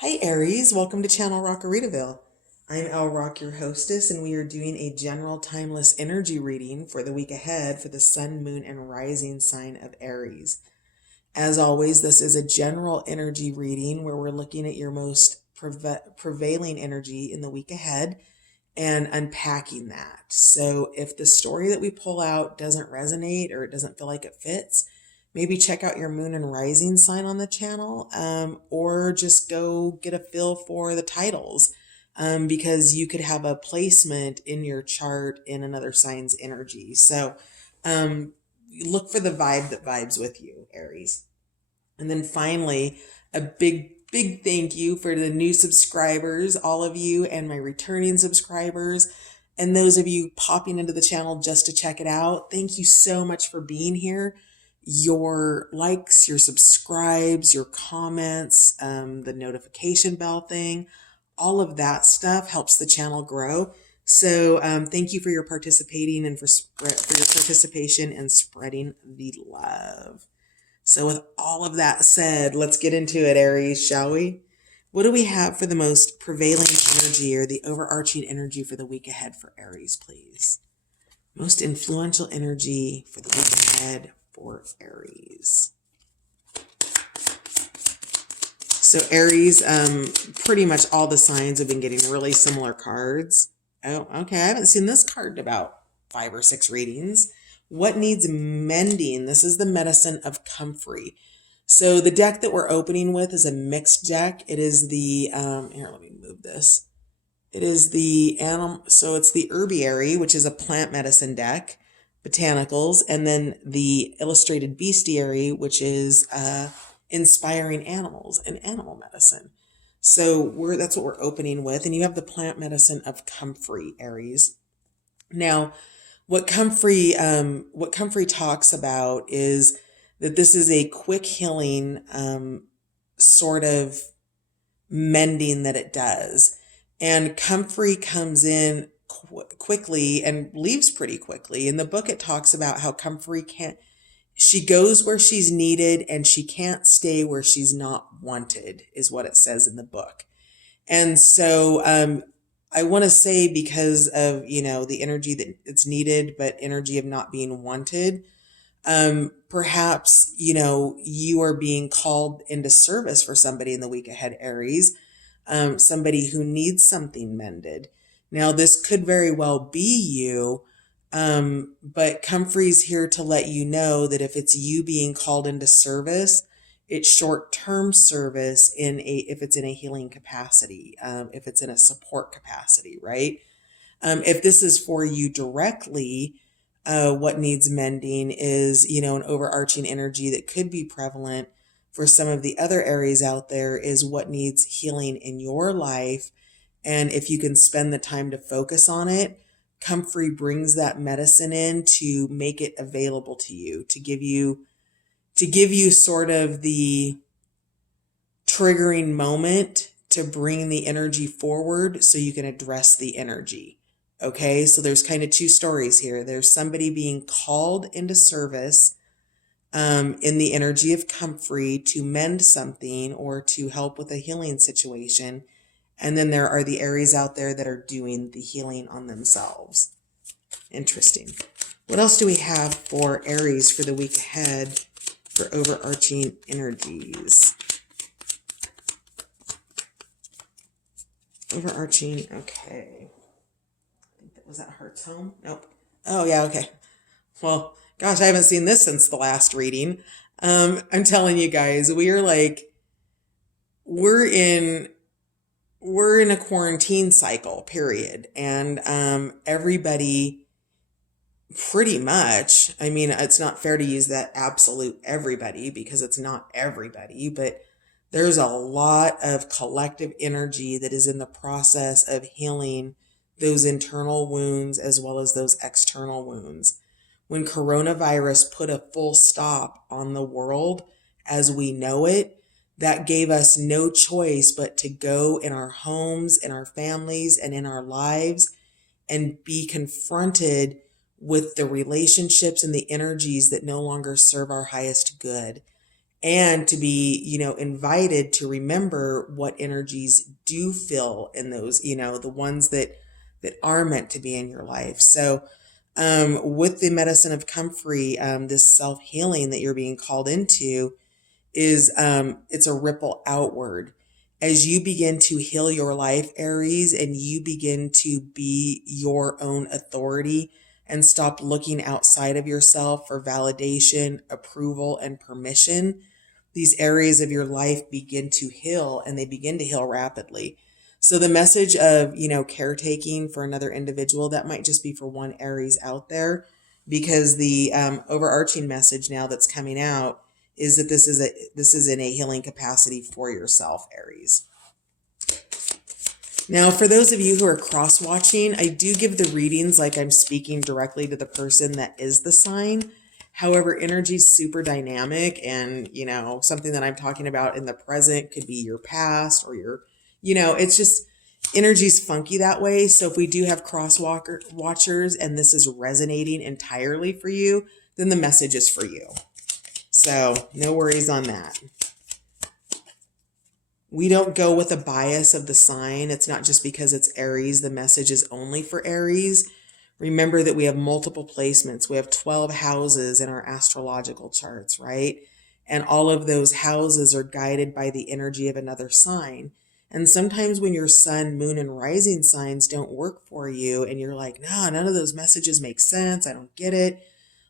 Hi Aries, welcome to Channel Rockaritaville. I'm El Rock, your hostess, and we are doing a general timeless energy reading for the week ahead for the sun, moon, and rising sign of Aries. As always, this is a general energy reading where we're looking at your most prevailing energy in the week ahead and unpacking that. So if the story that we pull out doesn't resonate or it doesn't feel like it fits, maybe check out your moon and rising sign on the channel, or just go get a feel for the titles, because you could have a placement in your chart in another sign's energy. So look for the vibe that vibes with you, Aries. And then finally, a big thank you for the new subscribers, all of you, and my returning subscribers, and those of you popping into the channel just to check it out. Thank you so much for being here. Your likes, your subscribes, your comments, the notification bell thing, all of that stuff helps the channel grow. So thank you for your participating and for your participation and spreading the love. So with all of that said, let's get into it, Aries, shall we? What do we have for the most prevailing energy or the overarching energy for the week ahead for Aries, please? Most influential energy for the week ahead for Aries. So Aries, pretty much all the signs have been getting really similar cards. Oh, okay. I haven't seen this card in about 5 or 6 readings. What needs mending? This is the medicine of comfrey. So the deck that we're opening with is a mixed deck. It is the, here, let me move this. It is the animal, so it's the herbiary, which is a plant medicine deck, botanicals, and then the illustrated bestiary, which is inspiring animals and animal medicine. So that's what we're opening with, and you have the plant medicine of comfrey, Aries. Now, what comfrey talks about is that this is a quick healing sort of mending that it does. And comfrey comes in quickly and leaves pretty quickly. In the book, it talks about how comfrey can't, she goes where she's needed and she can't stay where she's not wanted, is what it says in the book. And so I want to say, because of, the energy that it's needed, but energy of not being wanted, perhaps, you are being called into service for somebody in the week ahead, Aries, somebody who needs something mended. Now, this could very well be you, but Comfrey's here to let you know that if it's you being called into service, it's short-term service if it's in a healing capacity, if it's in a support capacity, right? If this is for you directly, what needs mending is, an overarching energy that could be prevalent for some of the other areas out there is what needs healing in your life. And if you can spend the time to focus on it, Comfrey brings that medicine in to make it available to you, to give you sort of the triggering moment to bring the energy forward so you can address the energy. Okay, so there's kind of 2 stories here. There's somebody being called into service in the energy of comfrey to mend something or to help with a healing situation. And then there are the Aries out there that are doing the healing on themselves. Interesting. What else do we have for Aries for the week ahead for overarching energies? Overarching, okay. Was that Heart's Home? Nope. Oh, yeah, okay. Well, gosh, I haven't seen this since the last reading. I'm telling you guys, we're in a quarantine cycle, period. And everybody pretty much, I mean, it's not fair to use that absolute everybody because it's not everybody, but there's a lot of collective energy that is in the process of healing those internal wounds as well as those external wounds. When coronavirus put a full stop on the world as we know it, that gave us no choice but to go in our homes, in our families, and in our lives and be confronted with the relationships and the energies that no longer serve our highest good. and to be, invited to remember what energies do fill in those, the ones that are meant to be in your life. So, with the medicine of comfrey, this self healing that you're being called into is it's a ripple outward as you begin to heal your life, Aries, and you begin to be your own authority and stop looking outside of yourself for validation, approval, and permission. These areas of your life begin to heal, and they begin to heal rapidly. So the message of, caretaking for another individual, that might just be for one Aries out there, because the overarching message now that's coming out is that this is in a healing capacity for yourself, Aries. Now, for those of you who are cross watching, I do give the readings like I'm speaking directly to the person that is the sign. However, energy is super dynamic, and something that I'm talking about in the present could be your past or your, it's just energy's funky that way. So if we do have watchers and this is resonating entirely for you, then the message is for you. So no worries on that. We don't go with a bias of the sign. It's not just because it's Aries, the message is only for Aries. Remember that we have multiple placements. We have 12 houses in our astrological charts, right? And all of those houses are guided by the energy of another sign. And sometimes when your sun, moon, and rising signs don't work for you and you're like, no, none of those messages make sense. I don't get it.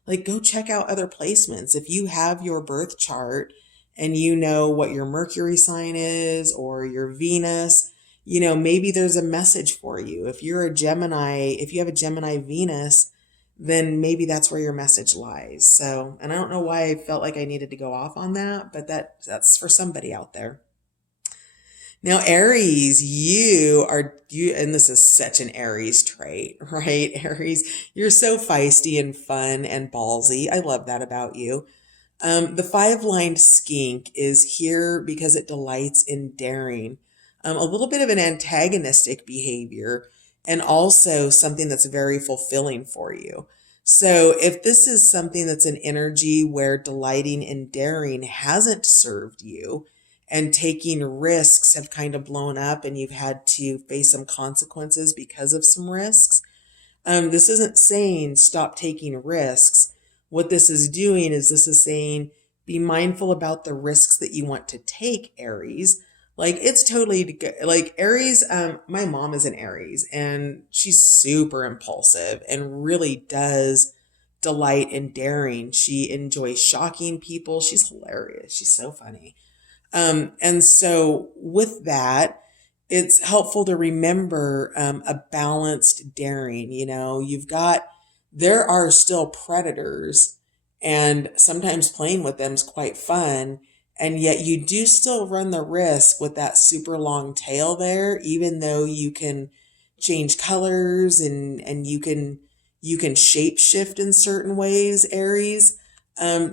Like, go check out other placements. If you have your birth chart and you know what your Mercury sign is or your Venus, maybe there's a message for you. If you're a Gemini, if you have a Gemini Venus, then maybe that's where your message lies. So, and I don't know why I felt like I needed to go off on that, but that's for somebody out there. Now, Aries, and this is such an Aries trait, right? Aries, you're so feisty and fun and ballsy. I love that about you. The five-lined skink is here because it delights in daring, a little bit of an antagonistic behavior, and also something that's very fulfilling for you. So if this is something that's an energy where delighting in daring hasn't served you, and taking risks have kind of blown up and you've had to face some consequences because of some risks, this isn't saying stop taking risks. What this is doing is this is saying be mindful about the risks that you want to take, Aries. Like, it's totally like Aries. My mom is an Aries and she's super impulsive and really does delight in daring. She enjoys shocking people. She's hilarious. She's so funny. And so with that, it's helpful to remember a balanced daring. There are still predators, and sometimes playing with them is quite fun. And yet you do still run the risk with that super long tail there, even though you can change colors and you can shape shift in certain ways, Aries.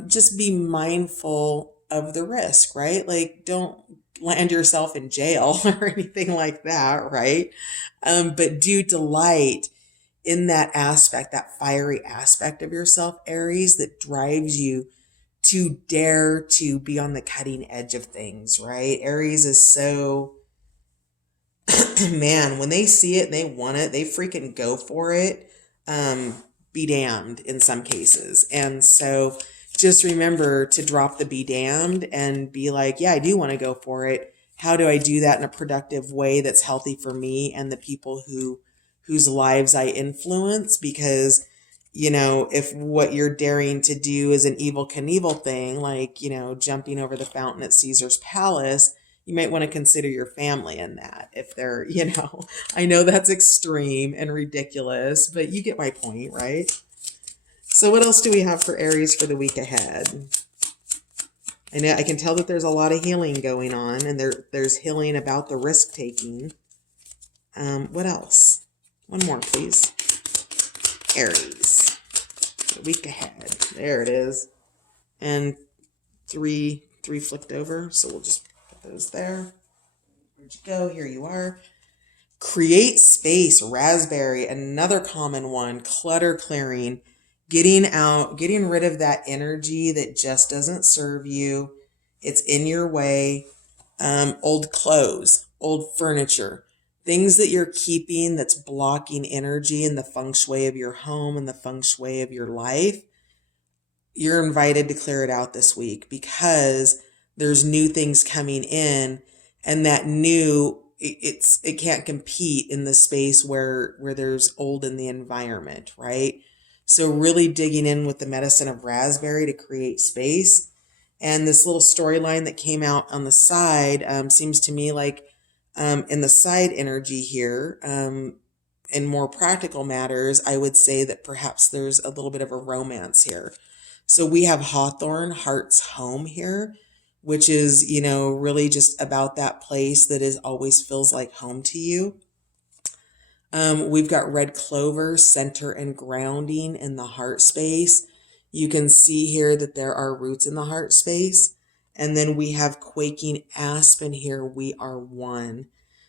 Just be mindful of the risk, right? Like, don't land yourself in jail or anything like that, right? But do delight in that aspect, that fiery aspect of yourself, Aries, that drives you to dare to be on the cutting edge of things, right? Aries is so, man, when they see it and they want it, they freaking go for it. Be damned in some cases. And so just remember to drop the be damned and be like, yeah, I do want to go for it. How do I do that in a productive way that's healthy for me and the people whose lives I influence? Because, if what you're daring to do is an Evel Knievel thing, like, jumping over the fountain at Caesar's palace, you might want to consider your family in that. If they're, I know that's extreme and ridiculous, but you get my point, right? So what else do we have for Aries for the week ahead? I know I can tell that there's a lot of healing going on, and there's healing about the risk taking. What else? One more, please. Aries. The week ahead. There it is. And three flipped over. So we'll just put those there. Where'd you go? Here you are. Create space. Raspberry. Another common one. Clutter clearing. Getting rid of that energy that just doesn't serve you. it's in your way. Old clothes, old furniture, things that you're keeping that's blocking energy in the feng shui of your home and the feng shui of your life. You're invited to clear it out this week because there's new things coming in, and that new it can't compete in the space where there's old in the environment, right? So really digging in with the medicine of raspberry to create space. And this little storyline that came out on the side seems to me like in the side energy here, in more practical matters, I would say that perhaps there's a little bit of a romance here. So we have Hawthorne, Heart's Home here, which is, really just about that place that is always feels like home to you. We've got red clover, center and grounding in the heart space. You can see here that there are roots in the heart space. And then we have quaking aspen here. We are one.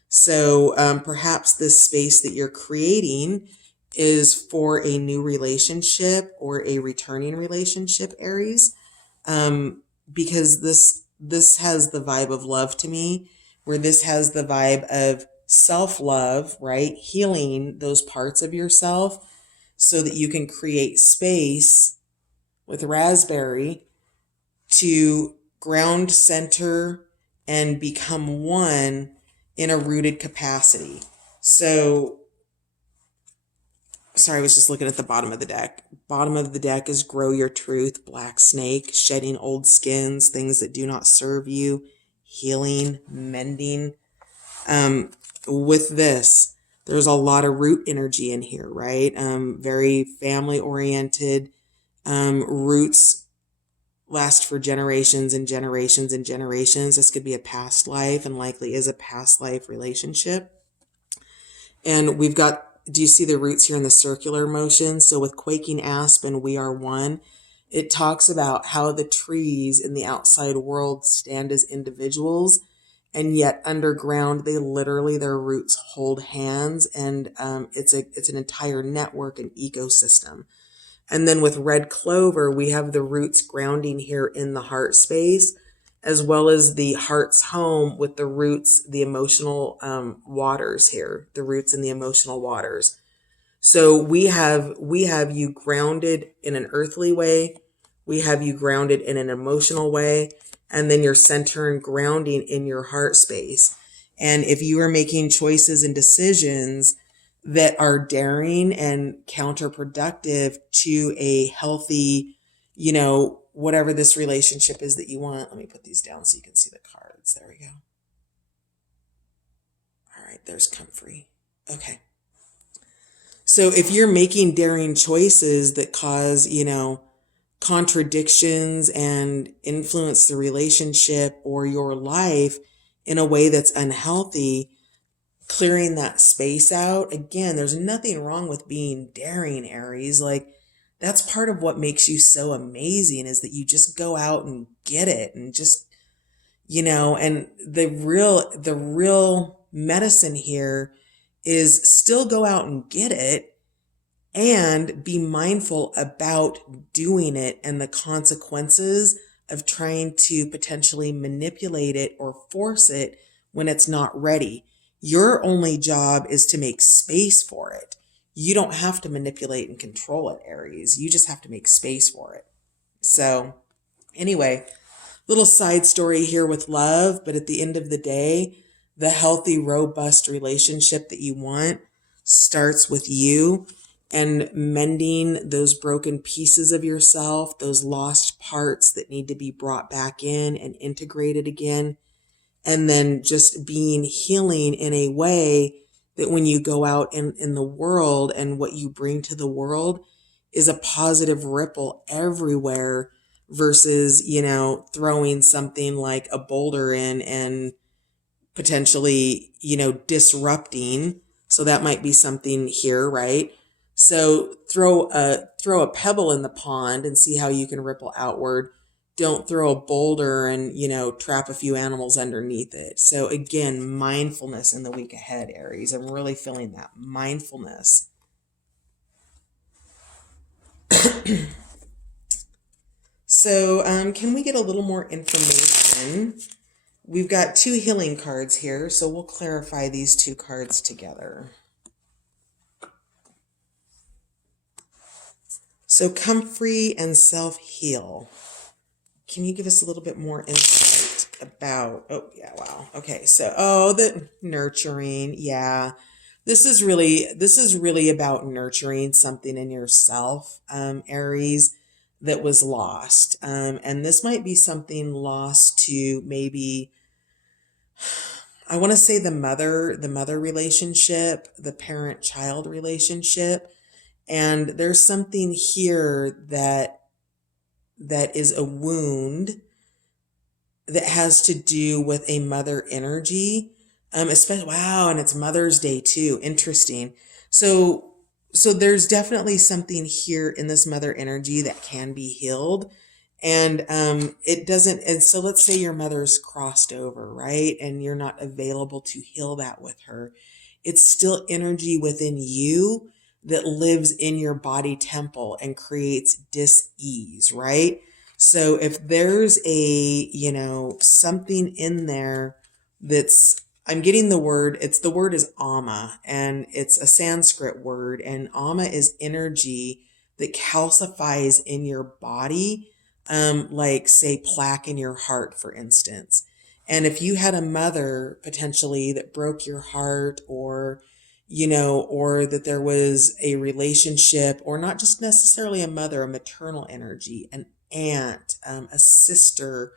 So perhaps this space that you're creating is for a new relationship or a returning relationship, Aries. Because this has the vibe of love to me, where this has the vibe of self-love, right? Healing those parts of yourself so that you can create space with raspberry to ground center and become one in a rooted capacity. So, sorry, I was just looking at the bottom of the deck. Bottom of the deck is grow your truth, black snake, shedding old skins, things that do not serve you, healing, mending. With this, there's a lot of root energy in here, right? Very family oriented. Roots last for generations and generations and generations. This could be a past life and likely is a past life relationship. And we've got, do you see the roots here in the circular motion? So with quaking aspen, we are one. It talks about how the trees in the outside world stand as individuals, and yet underground, they literally, their roots hold hands, and it's an entire network and ecosystem. And then with red clover, we have the roots grounding here in the heart space, as well as the heart's home with the roots, the emotional waters here, the roots in the emotional waters. So we have you grounded in an earthly way. We have you grounded in an emotional way. And then your center and grounding in your heart space. And if you are making choices and decisions that are daring and counterproductive to a healthy, whatever this relationship is that you want. Let me put these down so you can see the cards. There we go. All right, there's comfrey. Okay. So if you're making daring choices that cause, contradictions and influence the relationship or your life in a way that's unhealthy, clearing that space out. Again, there's nothing wrong with being daring, Aries. Like, that's part of what makes you so amazing, is that you just go out and get it and just, and the real medicine here is still go out and get it and be mindful about doing it and the consequences of trying to potentially manipulate it or force it when it's not ready. Your only job is to make space for it. You don't have to manipulate and control it, Aries. You just have to make space for it. So anyway, little side story here with love, but at the end of the day, the healthy, robust relationship that you want starts with you and mending those broken pieces of yourself, those lost parts that need to be brought back in and integrated again. And then just being healing in a way that when you go out in the world and what you bring to the world is a positive ripple everywhere versus, throwing something like a boulder in and potentially, disrupting. So that might be something here, right? So throw a pebble in the pond and see how you can ripple outward. Don't throw a boulder and, trap a few animals underneath it. So again, mindfulness in the week ahead, Aries. I'm really feeling that mindfulness. So, can we get a little more information? We've got two healing cards here, so we'll clarify these two cards together. So, come free and self heal. Can you give us a little bit more insight about? Oh, yeah, wow. Okay, so the nurturing, yeah. This is really about nurturing something in yourself, Aries, that was lost. And this might be something lost to maybe, I want to say the mother relationship, the parent-child relationship. And there's something here that is a wound that has to do with a mother energy. Especially, wow, and it's Mother's Day too. Interesting. So so there's definitely something here in this mother energy that can be healed. And it doesn't, and so let's say your mother's crossed over, right? And you're not available to heal that with her. It's still energy within you that lives in your body temple and creates dis-ease, right? So if there's something in there that's, I'm getting the word, the word is ama, and it's a Sanskrit word, and ama is energy that calcifies in your body, like say plaque in your heart, for instance. And if you had a mother potentially that broke your heart, or that there was a relationship, or not just necessarily a mother, a maternal energy, an aunt, a sister,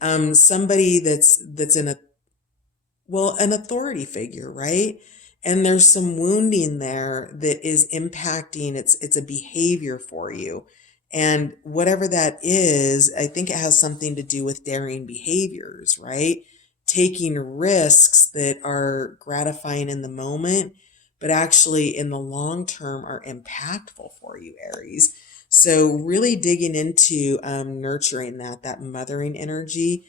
somebody that's in an authority figure, right? And there's some wounding there that is impacting, it's a behavior for you. And whatever that is, I think it has something to do with daring behaviors, right? Taking risks that are gratifying in the moment, but actually in the long term are impactful for you, Aries. So really digging into nurturing that mothering energy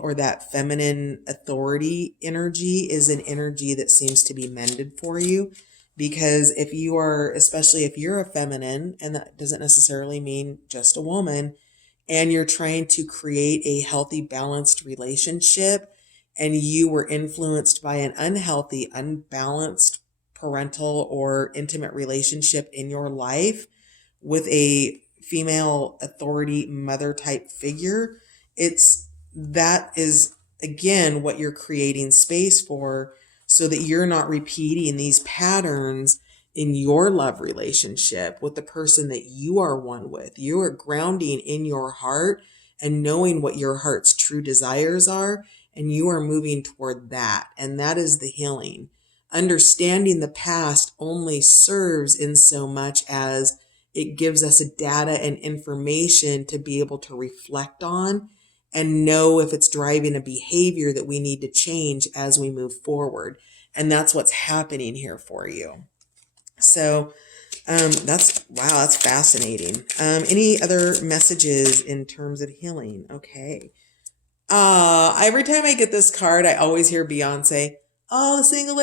or that feminine authority energy is an energy that seems to be mended for you. Because if you are, especially if you're a feminine, and that doesn't necessarily mean just a woman, and you're trying to create a healthy, balanced relationship, and you were influenced by an unhealthy, unbalanced parental or intimate relationship in your life with a female authority mother type figure, that is again what you're creating space for, so that you're not repeating these patterns in your love relationship with the person that you are one with. You are grounding in your heart and knowing what your heart's true desires are, and you are moving toward that. And that is the healing. Understanding the past only serves in so much as it gives us a data and information to be able to reflect on and know if it's driving a behavior that we need to change as we move forward. And that's what's happening here for you. So that's fascinating. Any other messages in terms of healing? Okay. Every time I get this card, I always hear Beyonce, all the single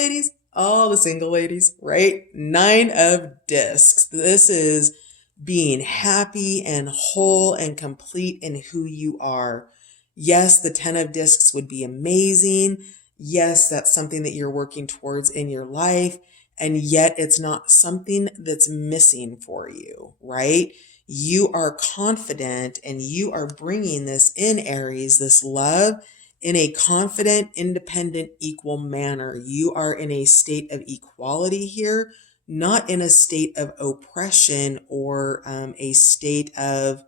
ladies, right? 9 of discs. This is being happy and whole and complete in who you are. Yes, the 10 of discs would be amazing. Yes, that's something that you're working towards in your life. And yet it's not something that's missing for you, right? You are confident and you are bringing this in, Aries, this love in a confident, independent, equal manner. You are in a state of equality here, not in a state of oppression or a state of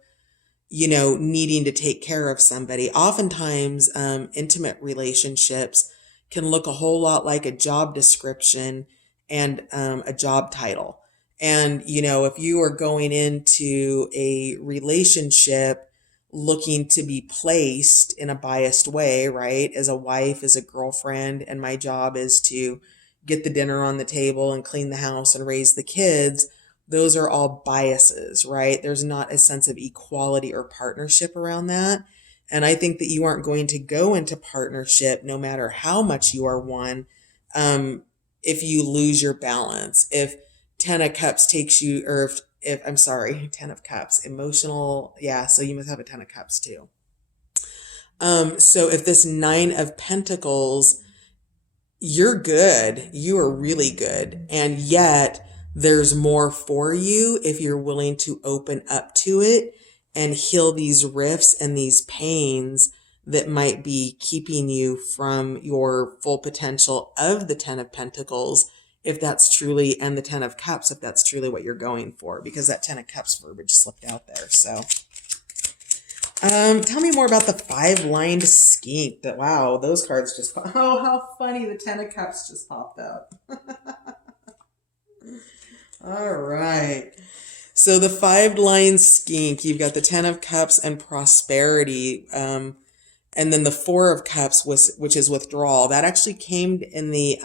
needing to take care of somebody. Oftentimes, intimate relationships can look a whole lot like a job description and a job title. And, if you are going into a relationship looking to be placed in a biased way, right? As a wife, as a girlfriend, and my job is to get the dinner on the table and clean the house and raise the kids, those are all biases, right? There's not a sense of equality or partnership around that. And I think that you aren't going to go into partnership, no matter how much you are one, if you lose your balance. If 10 of Cups takes you, or if if I'm sorry, Ten of Cups, emotional. Yeah, so you must have a Ten of Cups too. So if this Nine of Pentacles, you're good. You are really good. And yet there's more for you if you're willing to open up to it and heal these rifts and these pains that might be keeping you from your full potential of the Ten of Pentacles, if that's truly, and the Ten of Cups, if that's truly what you're going for, because that Ten of Cups verbiage slipped out there. So tell me more about the five-lined skink. That, wow, those cards just, oh, how funny, the Ten of Cups just popped up. All right. So the five-lined skink, you've got the Ten of Cups and prosperity, and then the Four of Cups, which is withdrawal. That actually came in the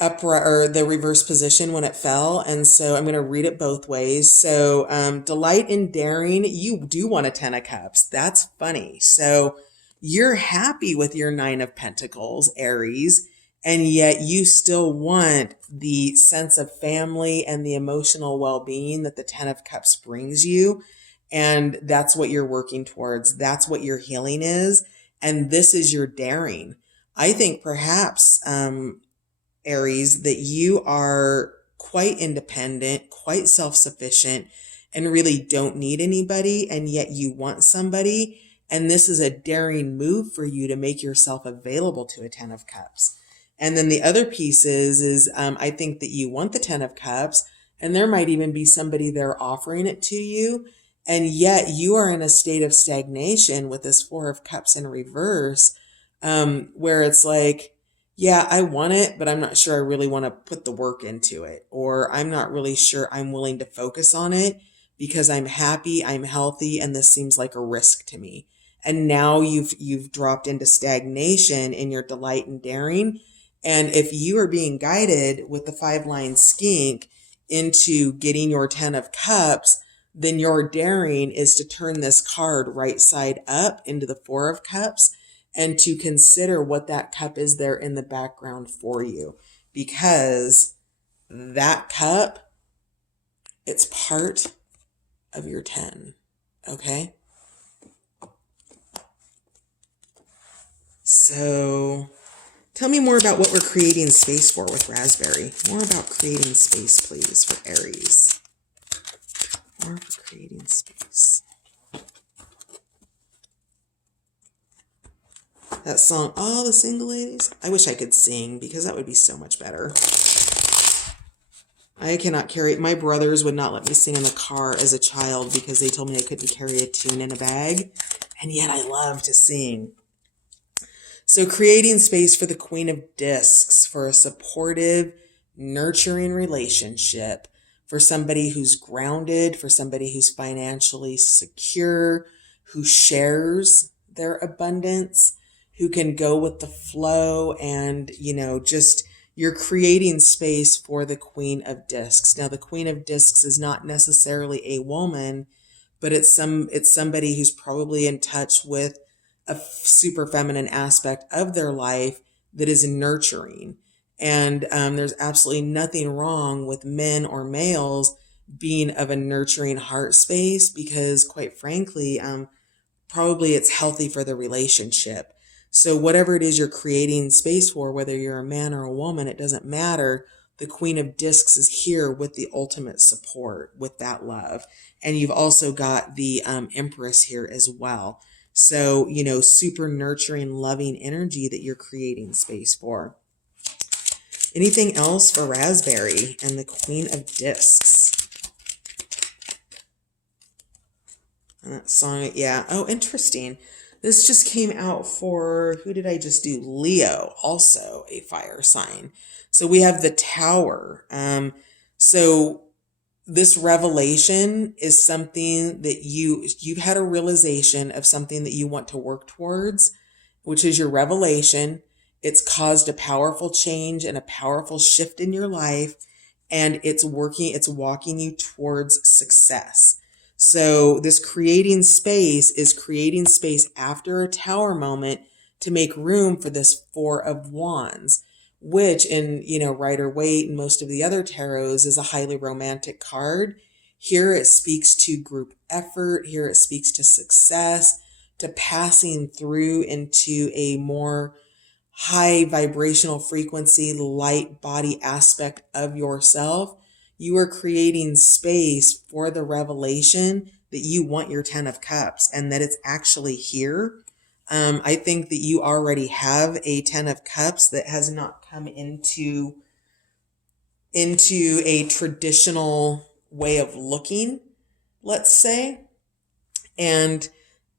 upright or the reverse position when it fell. And so I'm going to read it both ways. So delight and daring, you do want a Ten of Cups. That's funny. So you're happy with your Nine of Pentacles, Aries, and yet you still want the sense of family and the emotional well-being that the Ten of Cups brings you. And that's what you're working towards. That's what your healing is. And this is your daring. I think perhaps, Aries, that you are quite independent, quite self-sufficient, and really don't need anybody, and yet you want somebody. And this is a daring move for you to make yourself available to a Ten of Cups. And then the other piece is I think that you want the Ten of Cups, and there might even be somebody there offering it to you, and yet you are in a state of stagnation with this Four of Cups in reverse, where it's like, yeah, I want it, but I'm not sure I really want to put the work into it. Or I'm not really sure I'm willing to focus on it because I'm happy, I'm healthy, and this seems like a risk to me. And now you've dropped into stagnation in your delight and daring. And if you are being guided with the five-line skink into getting your Ten of Cups, then your daring is to turn this card right side up into the Four of Cups, and to consider what that cup is there in the background for you. Because that cup, it's part of your 10. Okay? So tell me more about what we're creating space for with Raspberry. More about creating space, please, for Aries. More for creating space. That song, All the Single Ladies. I wish I could sing because that would be so much better. I cannot carry, my brothers would not let me sing in the car as a child because they told me I couldn't carry a tune in a bag. And yet I love to sing. So creating space for the Queen of Discs, for a supportive, nurturing relationship, for somebody who's grounded, for somebody who's financially secure, who shares their abundance, who can go with the flow, and, just you're creating space for the Queen of Discs. Now, the Queen of Discs is not necessarily a woman, but it's somebody who's probably in touch with a super feminine aspect of their life that is nurturing. And there's absolutely nothing wrong with men or males being of a nurturing heart space because, quite frankly, probably it's healthy for the relationship. So whatever it is you're creating space for, whether you're a man or a woman, it doesn't matter. The Queen of Discs is here with the ultimate support, with that love. And you've also got the Empress here as well. So, super nurturing, loving energy that you're creating space for. Anything else for Raspberry and the Queen of Discs? And that song, yeah. Oh, interesting. This just came out for, who did I just do? Leo, also a fire sign. So we have the Tower. So this revelation is something that you've had a realization of something that you want to work towards, which is your revelation. It's caused a powerful change and a powerful shift in your life, and it's walking you towards success. So this creating space is creating space after a Tower moment to make room for this Four of Wands, which in, Rider-Waite and most of the other tarots is a highly romantic card. Here it speaks to group effort. Here it speaks to success, to passing through into a more high vibrational frequency, light body aspect of yourself. You are creating space for the revelation that you want your 10 of Cups and that it's actually here. I think that you already have a 10 of Cups that has not come into a traditional way of looking, let's say. And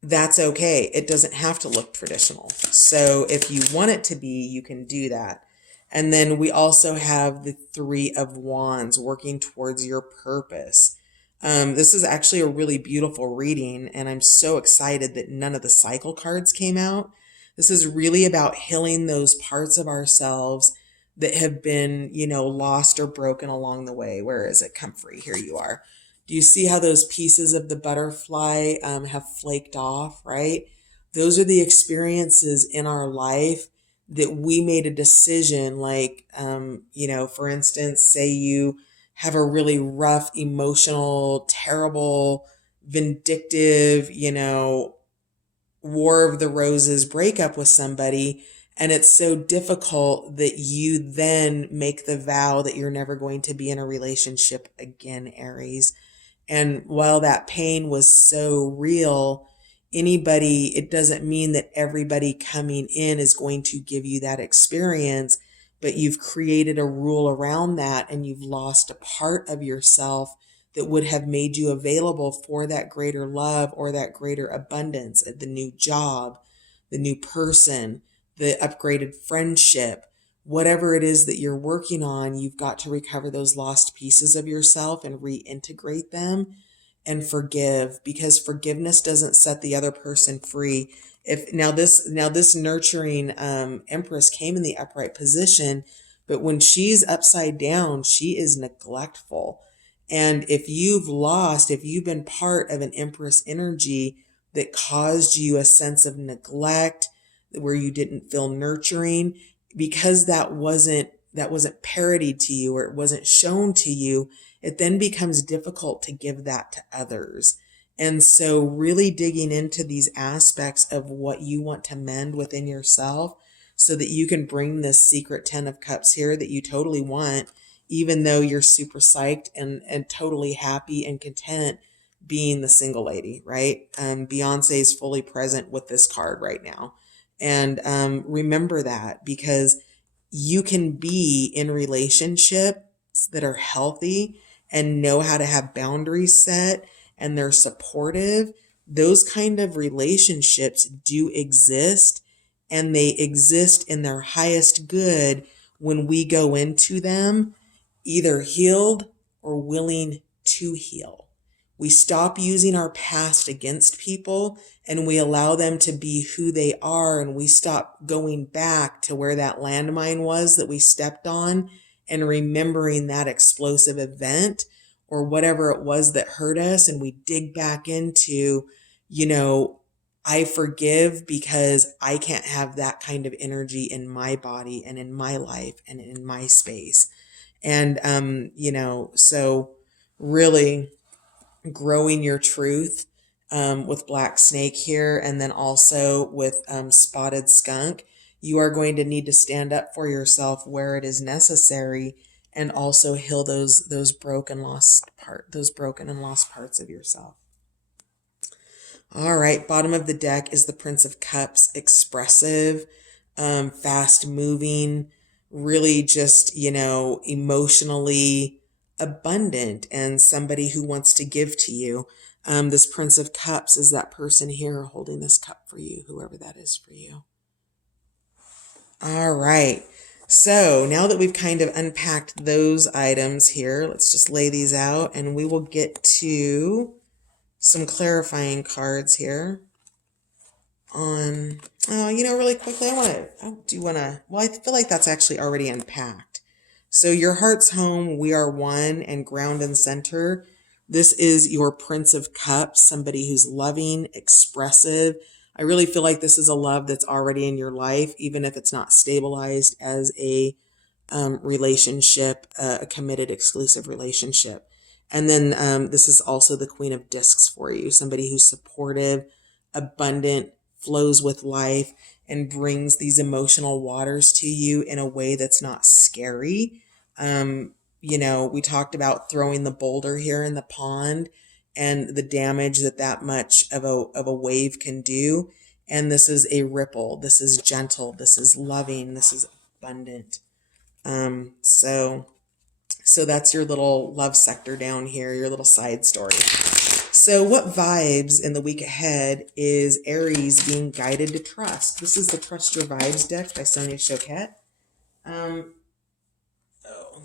that's okay. It doesn't have to look traditional. So if you want it to be, you can do that. And then we also have the 3 of Wands, working towards your purpose. This is actually a really beautiful reading, and I'm so excited that none of the cycle cards came out. This is really about healing those parts of ourselves that have been, lost or broken along the way. Where is it? Comfrey, here you are. Do you see how those pieces of the butterfly have flaked off, right? Those are the experiences in our life that we made a decision, like, for instance, say you have a really rough, emotional, terrible, vindictive, War of the Roses breakup with somebody, and it's so difficult that you then make the vow that you're never going to be in a relationship again, Aries. And while that pain was so real, it doesn't mean that everybody coming in is going to give you that experience, but you've created a rule around that and you've lost a part of yourself that would have made you available for that greater love or that greater abundance, the new job, the new person, the upgraded friendship. Whatever it is that you're working on, you've got to recover those lost pieces of yourself and reintegrate them and forgive, because forgiveness doesn't set the other person free. If now this nurturing Empress came in the upright position, but when she's upside down, she is neglectful. And if you've been part of an Empress energy that caused you a sense of neglect, where you didn't feel nurturing, because that wasn't parodied to you or it wasn't shown to you, it then becomes difficult to give that to others. And so really digging into these aspects of what you want to mend within yourself so that you can bring this secret 10 of Cups here that you totally want, even though you're super psyched and totally happy and content being the single lady, right? Beyonce is fully present with this card right now. And remember that, because you can be in relationships that are healthy and know how to have boundaries set and they're supportive. Those kind of relationships do exist, and they exist in their highest good when we go into them either healed or willing to heal. We stop using our past against people and we allow them to be who they are, and we stop going back to where that landmine was that we stepped on and remembering that explosive event or whatever it was that hurt us, and we dig back into, I forgive because I can't have that kind of energy in my body and in my life and in my space. And, so really growing your truth with Black Snake here, and then also with Spotted Skunk, you are going to need to stand up for yourself where it is necessary, and also heal those broken and lost parts of yourself. All right, bottom of the deck is the Prince of Cups, expressive, fast moving, really just, emotionally abundant, and somebody who wants to give to you. This Prince of Cups is that person here holding this cup for you, whoever that is for you. All right. So now that we've kind of unpacked those items here, let's just lay these out and we will get to some clarifying cards here on, really quickly, I feel like that's actually already unpacked. So your heart's home, we are one, and ground and center. This is your Prince of Cups, somebody who's loving, expressive. I really feel like this is a love that's already in your life, even if it's not stabilized as a relationship, a committed, exclusive relationship. And then this is also the Queen of Discs for you, somebody who's supportive, abundant, flows with life, and brings these emotional waters to you in a way that's not scary. We talked about throwing the boulder here in the pond and the damage that much of a wave can do. And this is a ripple. This is gentle. This is loving. This is abundant. So that's your little love sector down here, your little side story. So what vibes in the week ahead is Aries being guided to trust? This is the Trust Your Vibes deck by Sonia Choquette.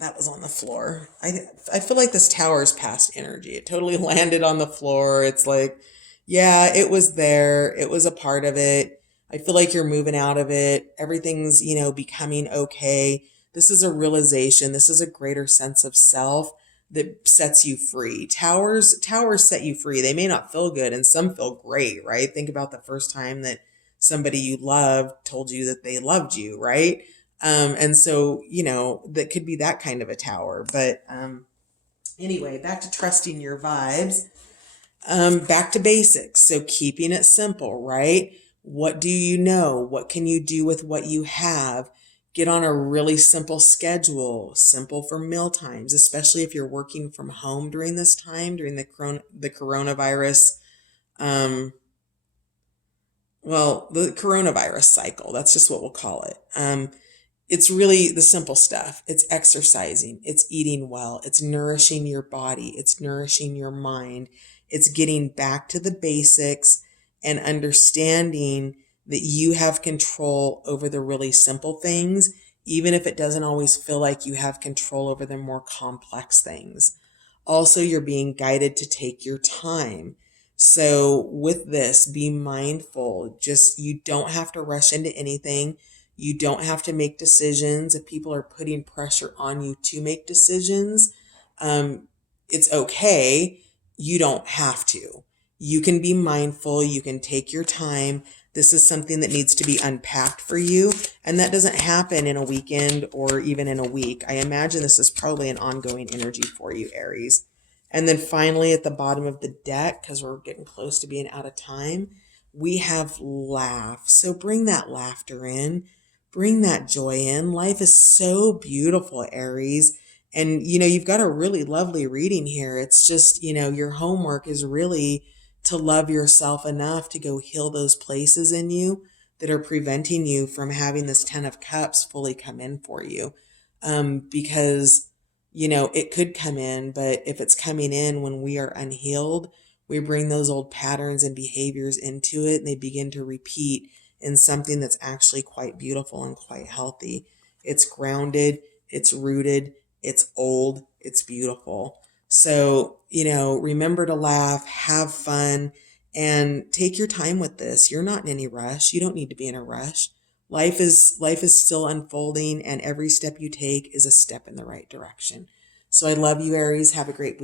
That was on the floor. I feel like this tower's past energy. It totally landed on the floor. It's like, yeah, it was there. It was a part of it. I feel like you're moving out of it. Everything's, becoming okay. This is a realization. This is a greater sense of self that sets you free. Towers set you free. They may not feel good, and some feel great, right? Think about the first time that somebody you loved told you that they loved you, right? And so, that could be that kind of a tower. But anyway, back to trusting your vibes. Back to basics. So keeping it simple, right? What do you know? What can you do with what you have? Get on a really simple schedule, simple for meal times, especially if you're working from home during this time, during the coronavirus, the coronavirus cycle. That's just what we'll call it. It's really the simple stuff. It's exercising. It's eating well. It's nourishing your body. It's nourishing your mind. It's getting back to the basics and understanding that you have control over the really simple things, even if it doesn't always feel like you have control over the more complex things. Also, you're being guided to take your time. So with this, be mindful. You don't have to rush into anything. You don't have to make decisions. If people are putting pressure on you to make decisions, it's okay. You don't have to. You can be mindful. You can take your time. This is something that needs to be unpacked for you. And that doesn't happen in a weekend or even in a week. I imagine this is probably an ongoing energy for you, Aries. And then finally, at the bottom of the deck, because we're getting close to being out of time, we have laugh. So bring that laughter in. Bring that joy in. Life is so beautiful, Aries. And, you've got a really lovely reading here. It's just, your homework is really to love yourself enough to go heal those places in you that are preventing you from having this 10 of Cups fully come in for you. Because, it could come in, but if it's coming in when we are unhealed, we bring those old patterns and behaviors into it, and they begin to repeat in something that's actually quite beautiful and quite healthy. It's grounded, it's rooted, it's old, it's beautiful. So, remember to laugh, have fun, and take your time with this. You're not in any rush. You don't need to be in a rush. Life is still unfolding, and every step you take is a step in the right direction. So I love you, Aries. Have a great week.